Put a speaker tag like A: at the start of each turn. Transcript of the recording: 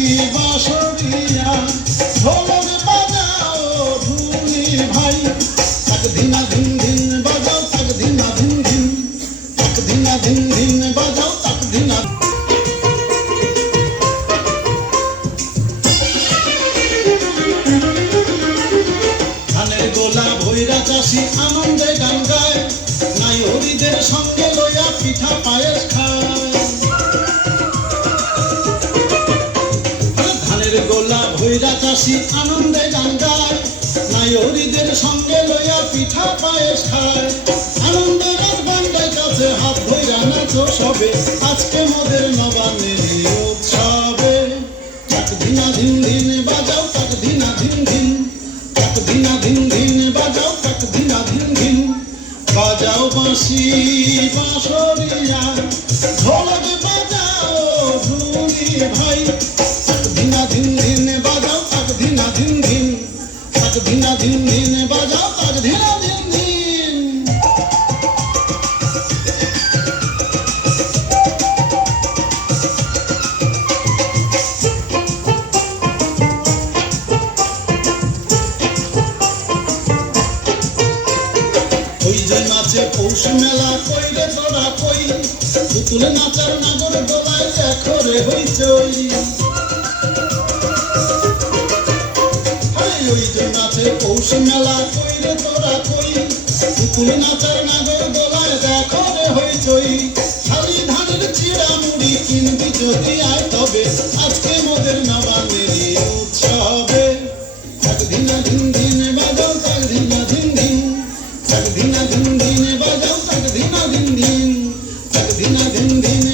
A: বাঁশি বাঁশরিয়া বাজাও ঢুলি ভাই। তাক ধিনা ধিন ধিন বাজাও তাক ধিনা ধিন ধিন তাক ধিনা ধিন ধিন বাজাও তাক ধিনা ধানের গোলা ভৈরা চাষি আনন্দে গান গায়। নাই হরিদের সঙ্গে লইয়া পিঠা ভৈরা চাষি আনন্দে গান গায়। নাই সঙ্গে লইয়া পিঠা পায়েস খায়। আনন্দের বান্ডায় কাছে হাত ভৈরা নাচো সবে। আজকে মোদের নবানের উৎসবে। তাক ধিনা ধিন ধিন বাজাও তাক ধিনা ধিন ধিন তাক ধিনা ধিন ধিন বাজাও তাক ধিনা ধিন ধিন বাজাও বাঁশি, বাঁশরিয়া। ঢোলক বাজাও ঢুলি ভাই। তাক ধিনা ধিন ধিন বাজাও তাক ধিনা ধিন ধিন ওই নাচার নাগর দোলায় দেখো রে হইছে আছে পৌষ মেলা। কইরে তোরা কই? পুকুল নাচার নাগর গলায় দেখো রে হইচই। শালি ধানের চিড়া মুড়ি কিনবি যদি আয় তবে। আজকে মোদের নবানের উৎসবে। একদিন দিন দিন বাজাও, একদিন দিন দিন একদিন দিন দিন বাজাও, একদিন দিন দিন একদিন দিন দিন